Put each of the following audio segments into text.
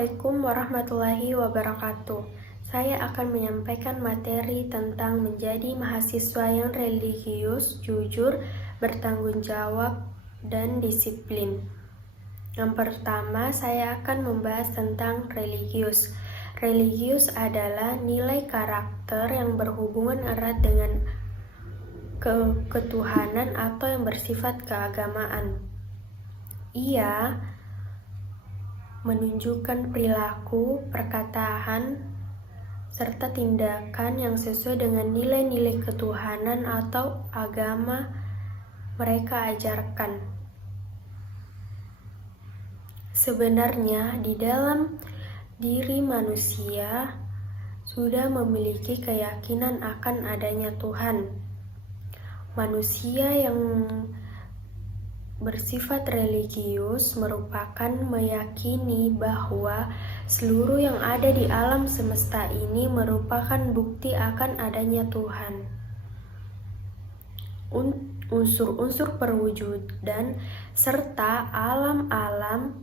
Assalamualaikum warahmatullahi wabarakatuh. Saya akan menyampaikan materi tentang menjadi mahasiswa yang religius, jujur, bertanggung jawab, dan disiplin. Yang pertama, saya akan membahas tentang religius. Religius adalah nilai karakter yang berhubungan erat dengan ketuhanan atau yang bersifat keagamaan. Ia menunjukkan perilaku, perkataan, serta tindakan yang sesuai dengan nilai-nilai ketuhanan atau agama mereka ajarkan. Sebenarnya di dalam diri manusia sudah memiliki keyakinan akan adanya Tuhan. Manusia yang bersifat religius merupakan meyakini bahwa seluruh yang ada di alam semesta ini merupakan bukti akan adanya Tuhan. Unsur-unsur perwujudan serta alam-alam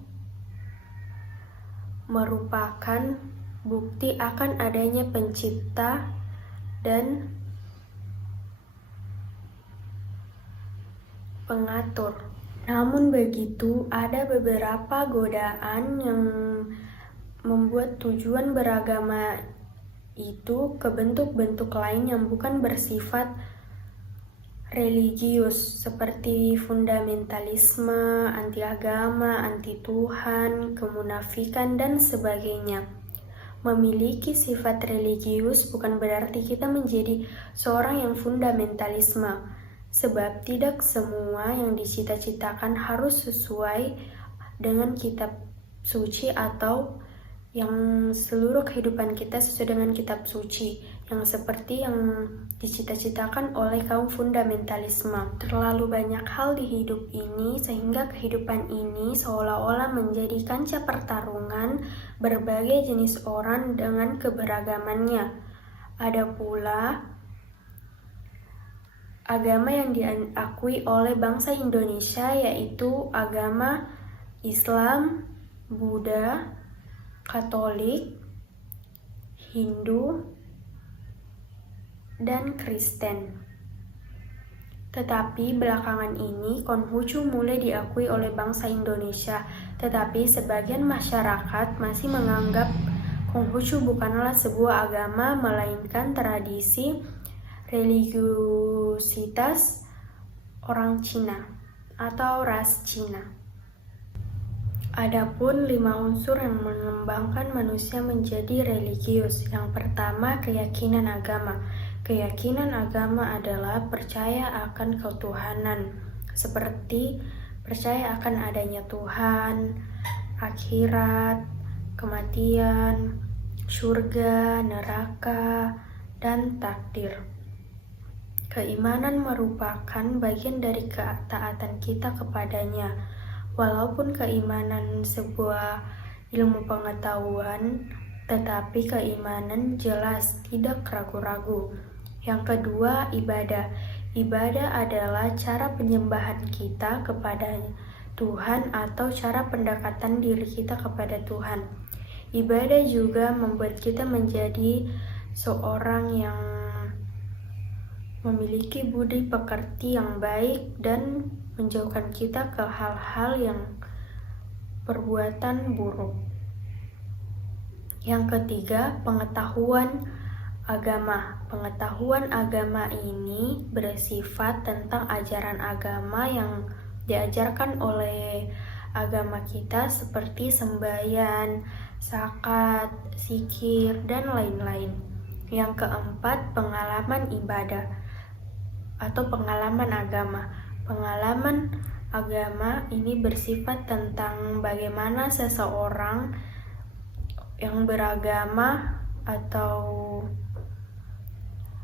merupakan bukti akan adanya pencipta dan pengatur. Namun begitu, ada beberapa godaan yang membuat tujuan beragama itu ke bentuk-bentuk lain yang bukan bersifat religius, seperti fundamentalisme, anti-agama, anti-Tuhan, kemunafikan, dan sebagainya. Memiliki sifat religius bukan berarti kita menjadi seorang yang fundamentalisme, sebab tidak semua yang dicita-citakan harus sesuai dengan kitab suci atau yang seluruh kehidupan kita sesuai dengan kitab suci, yang seperti yang dicita-citakan oleh kaum fundamentalisme. Terlalu banyak hal di hidup ini sehingga kehidupan ini seolah-olah menjadi kancah pertarungan berbagai jenis orang dengan keberagamannya. Ada pula agama yang diakui oleh bangsa Indonesia, yaitu agama Islam, Buddha, Katolik, Hindu, dan Kristen. Tetapi belakangan ini Konghucu mulai diakui oleh bangsa Indonesia, tetapi sebagian masyarakat masih menganggap Konghucu bukanlah sebuah agama, melainkan tradisi religiusitas orang Cina atau ras Cina. Adapun 5 unsur yang mengembangkan manusia menjadi religius. Yang pertama, keyakinan agama. Keyakinan agama adalah percaya akan ketuhanan, seperti percaya akan adanya Tuhan, akhirat, kematian, surga, neraka, dan takdir. Keimanan merupakan bagian dari ketaatan kita kepadanya. Walaupun keimanan sebuah ilmu pengetahuan, tetapi keimanan jelas, tidak ragu-ragu. Yang kedua, ibadah. Ibadah adalah cara penyembahan kita kepada Tuhan atau cara pendekatan diri kita kepada Tuhan. Ibadah juga membuat kita menjadi seorang yang memiliki budi pekerti yang baik dan menjauhkan kita ke hal-hal yang perbuatan buruk. Yang ketiga, pengetahuan agama. Pengetahuan agama ini bersifat tentang ajaran agama yang diajarkan oleh agama kita seperti sembahyang, zakat, zikir, dan lain-lain. Yang keempat, pengalaman ibadah atau pengalaman agama. Pengalaman agama ini bersifat tentang bagaimana seseorang yang beragama atau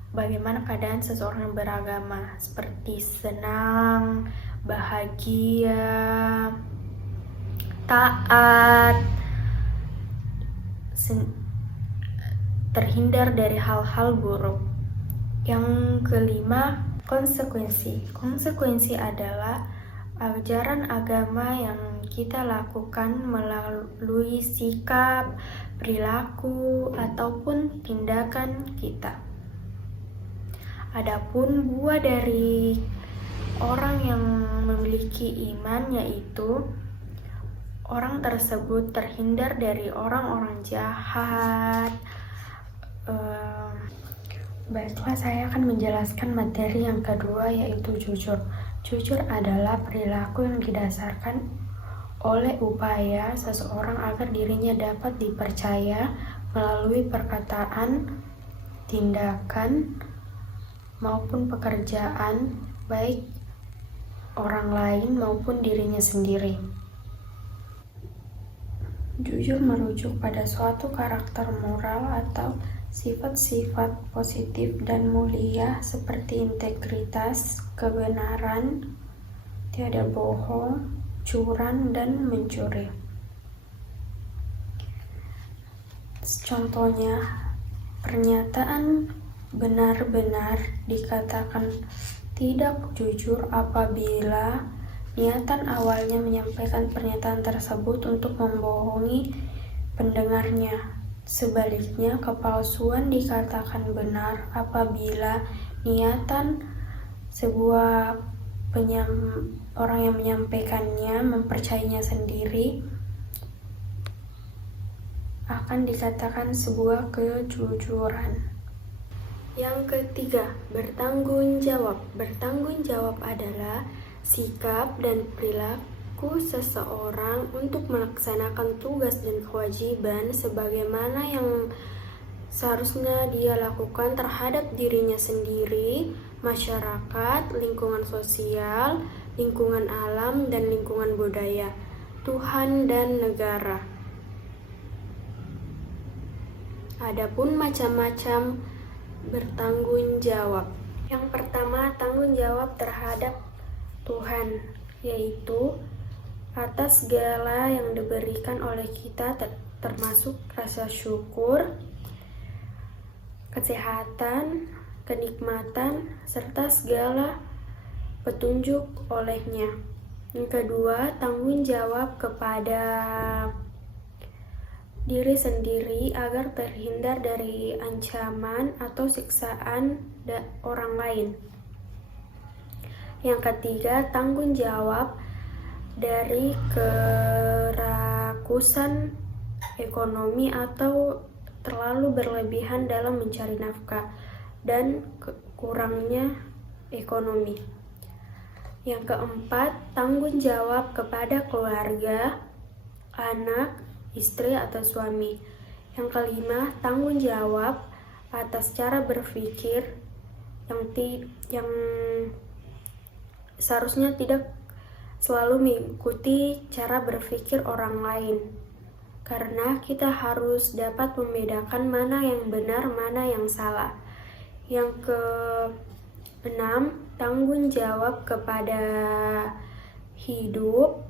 bagaimana keadaan seseorang yang beragama, seperti senang, bahagia, taat, terhindar dari hal-hal buruk. Yang kelima, konsekuensi. Konsekuensi adalah ajaran agama yang kita lakukan melalui sikap, perilaku, ataupun tindakan kita. Adapun buah dari orang yang memiliki iman yaitu orang tersebut terhindar dari orang-orang jahat. Baiklah, saya akan menjelaskan materi yang kedua yaitu jujur. Jujur adalah perilaku yang didasarkan oleh upaya seseorang agar dirinya dapat dipercaya melalui perkataan, tindakan, maupun pekerjaan, baik orang lain maupun dirinya sendiri. Jujur merujuk pada suatu karakter moral atau sifat-sifat positif dan mulia seperti integritas, kebenaran, tiada bohong, curang, dan mencuri. Contohnya, pernyataan benar-benar dikatakan tidak jujur apabila niatan awalnya menyampaikan pernyataan tersebut untuk membohongi pendengarnya. Sebaliknya, kepalsuan dikatakan benar apabila niatan sebuah orang yang menyampaikannya mempercayainya sendiri akan dikatakan sebuah kejujuran. Yang ketiga, bertanggung jawab. Bertanggung jawab adalah sikap dan perilaku seseorang untuk melaksanakan tugas dan kewajiban sebagaimana yang seharusnya dia lakukan terhadap dirinya sendiri, masyarakat, lingkungan sosial, lingkungan alam, dan lingkungan budaya, Tuhan dan negara. Adapun macam-macam bertanggung jawab. Yang pertama, tanggung jawab terhadap Tuhan, yaitu atas segala yang diberikan oleh kita termasuk rasa syukur, kesehatan, kenikmatan, serta segala petunjuk olehnya. Yang kedua, tanggung jawab kepada diri sendiri agar terhindar dari ancaman atau siksaan orang lain. Yang ketiga, tanggung jawab dari kerakusan ekonomi atau terlalu berlebihan dalam mencari nafkah dan kurangnya ekonomi. Yang keempat, tanggung jawab kepada keluarga, anak, istri atau suami. Yang kelima, tanggung jawab atas cara berpikir yang seharusnya tidak selalu mengikuti cara berpikir orang lain, karena kita harus dapat membedakan mana yang benar, mana yang salah. Yang keenam, tanggung jawab kepada hidup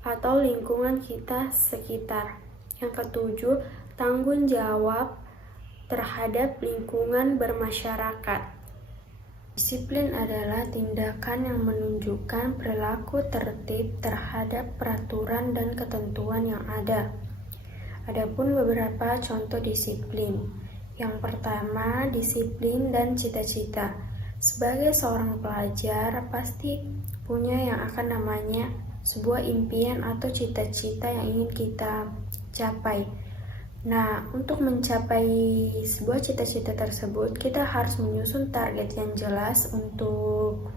atau lingkungan kita sekitar. Yang ketujuh, tanggung jawab terhadap lingkungan bermasyarakat. Disiplin adalah tindakan yang menunjukkan perilaku tertib terhadap peraturan dan ketentuan yang ada. Adapun beberapa contoh disiplin. Yang pertama, disiplin dan cita-cita. Sebagai seorang pelajar, pasti punya yang akan namanya sebuah impian atau cita-cita yang ingin kita capai. Nah, untuk mencapai sebuah cita-cita tersebut, kita harus menyusun target yang jelas untuk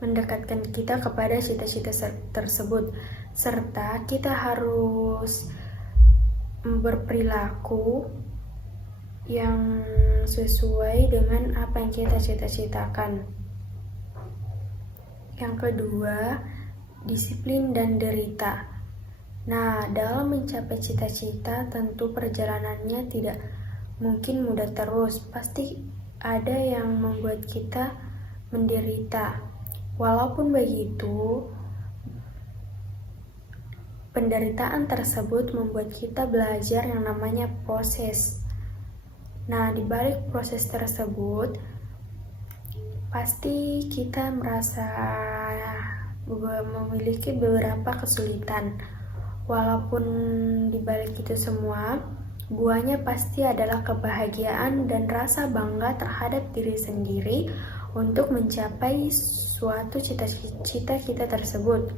mendekatkan kita kepada cita-cita tersebut, serta kita harus berperilaku yang sesuai dengan apa yang kita cita-citakan. Yang kedua, disiplin dan derita. Nah, dalam mencapai cita-cita tentu perjalanannya tidak mungkin mudah terus. Pasti ada yang membuat kita menderita. Walaupun begitu, penderitaan tersebut membuat kita belajar yang namanya proses. Nah, di balik proses tersebut, pasti kita merasa memiliki beberapa kesulitan. Walaupun dibalik itu semua, buahnya pasti adalah kebahagiaan dan rasa bangga terhadap diri sendiri untuk mencapai suatu cita-cita kita tersebut.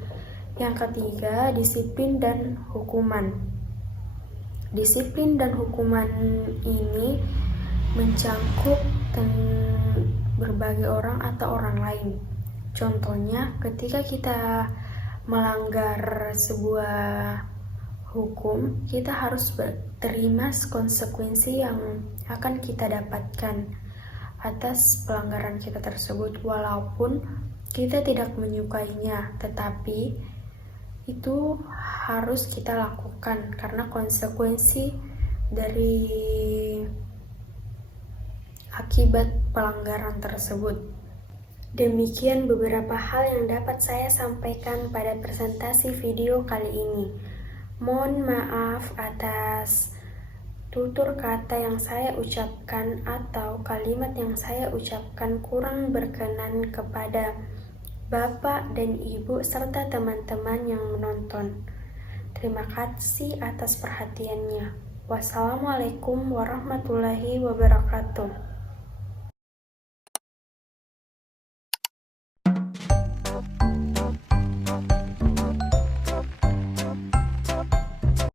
Yang ketiga, disiplin dan hukuman. Disiplin dan hukuman ini mencangkup berbagai orang atau orang lain. Contohnya, ketika kita melanggar sebuah hukum, kita harus terima konsekuensi yang akan kita dapatkan atas pelanggaran kita tersebut, walaupun kita tidak menyukainya, tetapi itu harus kita lakukan karena konsekuensi dari akibat pelanggaran tersebut. Demikian beberapa hal yang dapat saya sampaikan pada presentasi video kali ini. Mohon maaf atas tutur kata yang saya ucapkan atau kalimat yang saya ucapkan kurang berkenan kepada Bapak dan Ibu serta teman-teman yang menonton. Terima kasih atas perhatiannya. Wassalamualaikum warahmatullahi wabarakatuh.